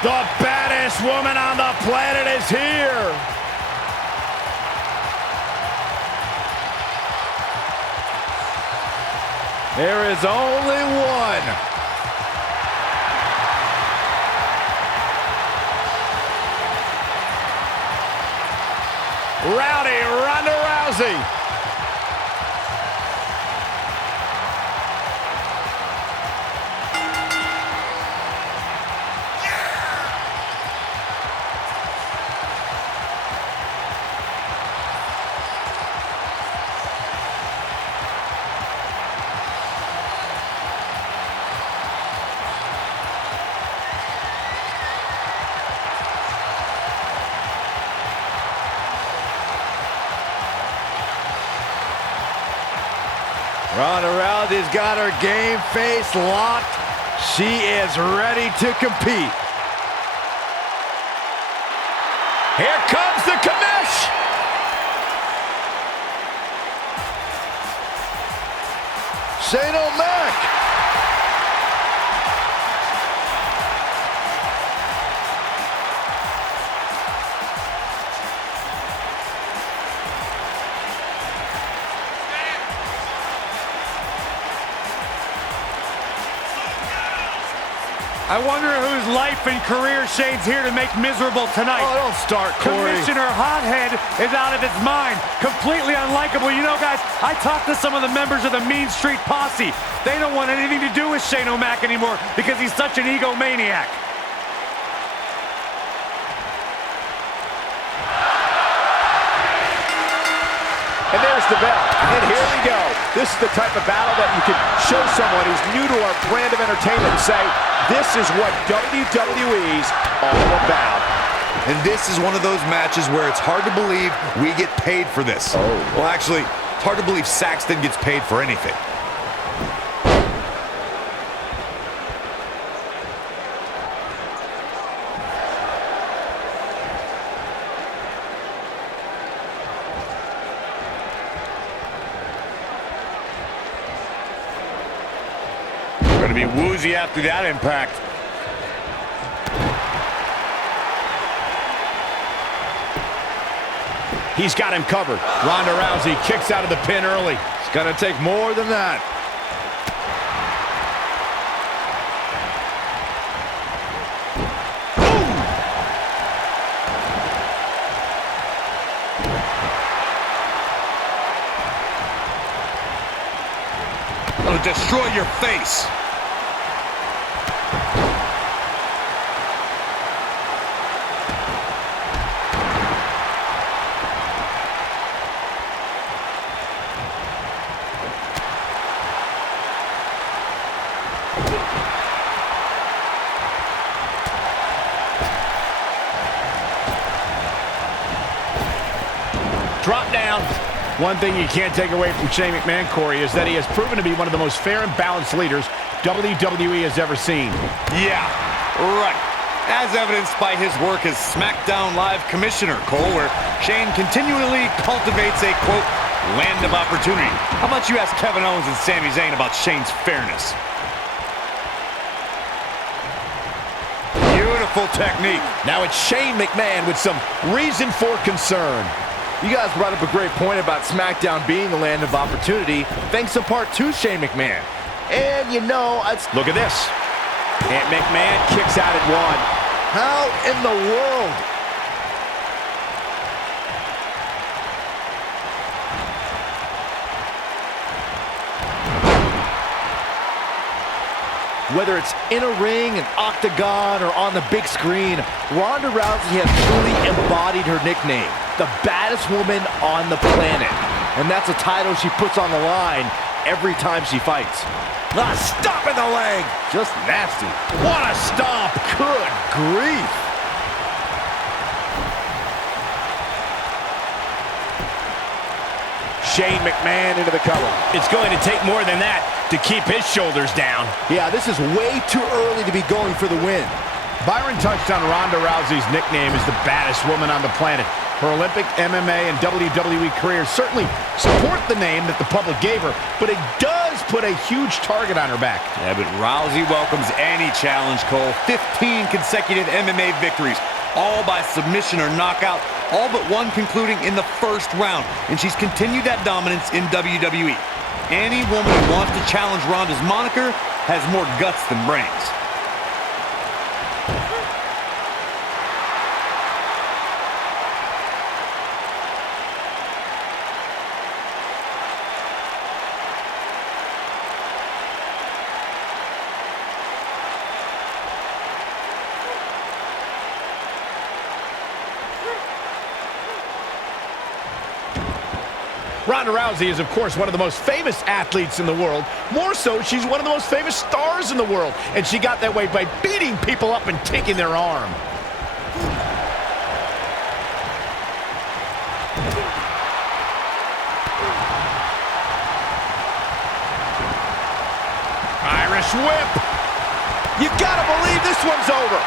The baddest woman on the planet is here. There is only one. Rowdy Ronda Rousey. Ronda Rousey's got her game face locked. She is ready to compete. Here comes the commish. Shane O'Mac. I wonder whose life and career Shane's here to make miserable tonight. Oh, don't start, Corey. Commissioner Hothead is out of his mind. Completely unlikable. You know, guys, I talked to some of the members of the Mean Street Posse. They don't want anything to do with Shane O'Mac anymore because he's such an egomaniac. And there's the bell. And here we go. This is the type of battle that you can show someone who's new to our brand of entertainment and say, this is what WWE's all about. And this is one of those matches where it's hard to believe we get paid for this. Oh. Well, actually, it's hard to believe Saxton gets paid for anything. Going to be woozy after that impact. He's got him covered. Ronda Rousey kicks out of the pin early. It's going to take more than that. It'll destroy your face. Drop down. One thing you can't take away from Shane McMahon, Corey, is that he has proven to be one of the most fair and balanced leaders WWE has ever seen. Yeah, right. As evidenced by his work as SmackDown Live Commissioner, Cole, where Shane continually cultivates a, quote, land of opportunity. How about you ask Kevin Owens and Sami Zayn about Shane's fairness? Beautiful technique. Now it's Shane McMahon with some reason for concern. You guys brought up a great point about SmackDown being the land of opportunity, thanks in part to Shane McMahon. And you know, look at this. And McMahon kicks out at one. How in the world? Whether it's in a ring, an octagon, or on the big screen, Ronda Rousey has truly embodied her nickname, the baddest woman on the planet. And that's a title she puts on the line every time she fights. Ah, stop in the leg! Just nasty. What a stomp! Good grief! Shane McMahon into the cover. It's going to take more than that to keep his shoulders down. Yeah, this is way too early to be going for the win. Byron touched on Ronda Rousey's nickname as the baddest woman on the planet. Her Olympic, MMA, and WWE careers certainly support the name that the public gave her, but it does put a huge target on her back. Yeah, but Rousey welcomes any challenge, Cole. 15 consecutive MMA victories, all by submission or knockout, all but one concluding in the first round. And she's continued that dominance in WWE. Any woman who wants to challenge Ronda's moniker has more guts than brains. Ronda Rousey is, of course, one of the most famous athletes in the world. More so, she's one of the most famous stars in the world. And she got that way by beating people up and taking their arm. Irish whip. You gotta believe this one's over.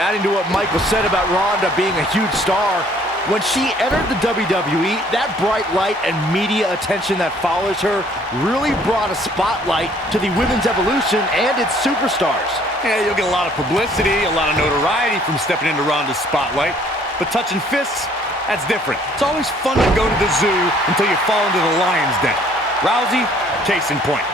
Adding to what Michael said about Ronda being a huge star, when she entered the WWE, that bright light and media attention that follows her really brought a spotlight to the women's evolution and its superstars. Yeah, you'll get a lot of publicity, a lot of notoriety from stepping into Ronda's spotlight, but touching fists, that's different. It's always fun to go to the zoo until you fall into the lion's den. Rousey, case in point.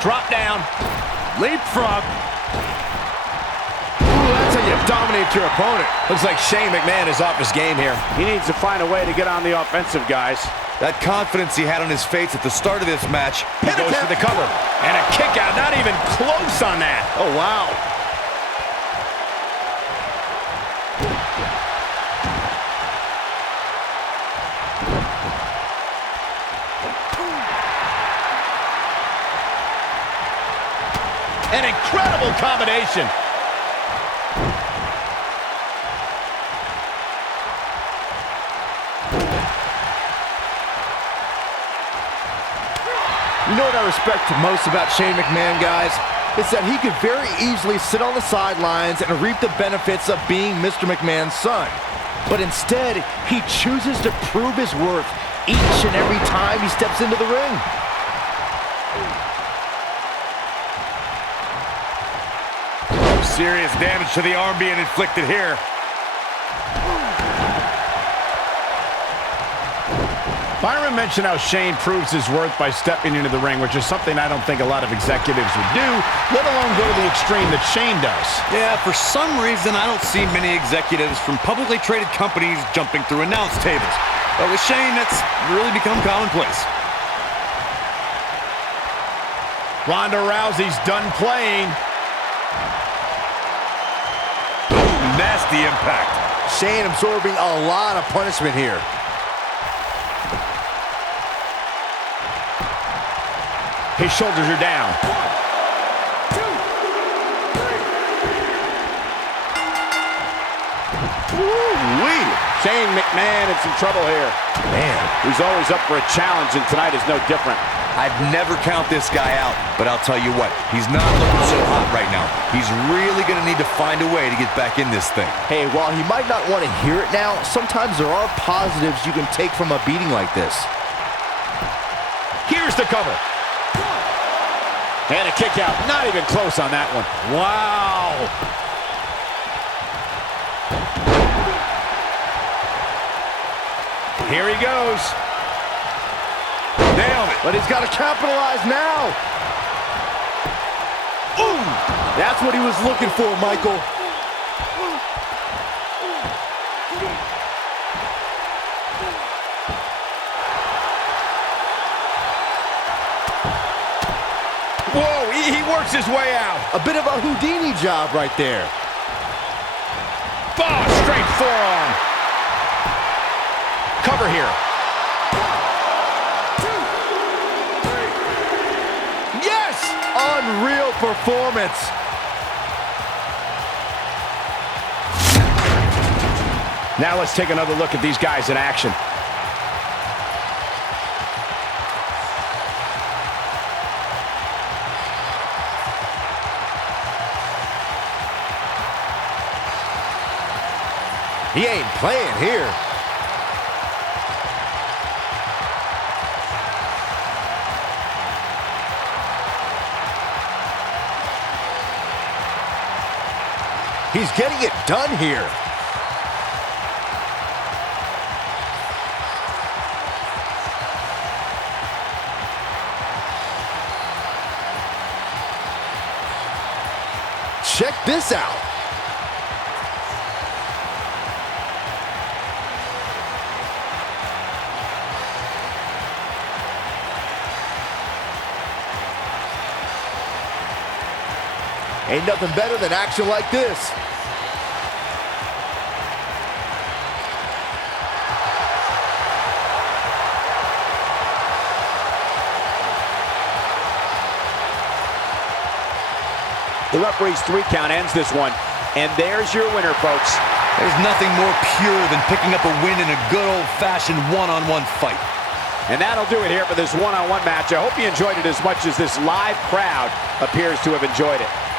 Drop down. Leapfrog. Ooh, that's how you dominate your opponent. Looks like Shane McMahon is off his game here. He needs to find a way to get on the offensive, guys. That confidence he had on his face at the start of this match. He goes for the cover. And a kick out, not even close on that. Oh, wow. An incredible combination. You know what I respect most about Shane McMahon, guys? Is that he could very easily sit on the sidelines and reap the benefits of being Mr. McMahon's son. But instead, he chooses to prove his worth each and every time he steps into the ring. Serious damage to the arm being inflicted here. Byron mentioned how Shane proves his worth by stepping into the ring, which is something I don't think a lot of executives would do, let alone go to the extreme that Shane does. Yeah, for some reason, I don't see many executives from publicly traded companies jumping through announce tables. But with Shane, that's really become commonplace. Ronda Rousey's done playing. Nasty impact. Shane absorbing a lot of punishment here. His shoulders are down. 1, 2, 3. Woo-wee. Shane McMahon in some trouble here. Man. He's always up for a challenge, and tonight is no different. I'd never count this guy out, but I'll tell you what, he's not looking so hot right now. He's really going to need to find a way to get back in this thing. Hey, while he might not want to hear it now, sometimes there are positives you can take from a beating like this. Here's the cover. And a kick out. Not even close on that one. Wow. Here he goes. Nailed it. But he's got to capitalize now. Ooh! That's what he was looking for, Michael. Whoa, he works his way out. A bit of a Houdini job right there. Oh, straight forearm. Cover here. 1, 2, 3. Yes! Unreal performance. Now let's take another look at these guys in action. He ain't playing here. He's getting it done here. Check this out. Ain't nothing better than action like this. The referee's 3 count ends this one. And there's your winner, folks. There's nothing more pure than picking up a win in a good old-fashioned one-on-one fight. And that'll do it here for this one-on-one match. I hope you enjoyed it as much as this live crowd appears to have enjoyed it.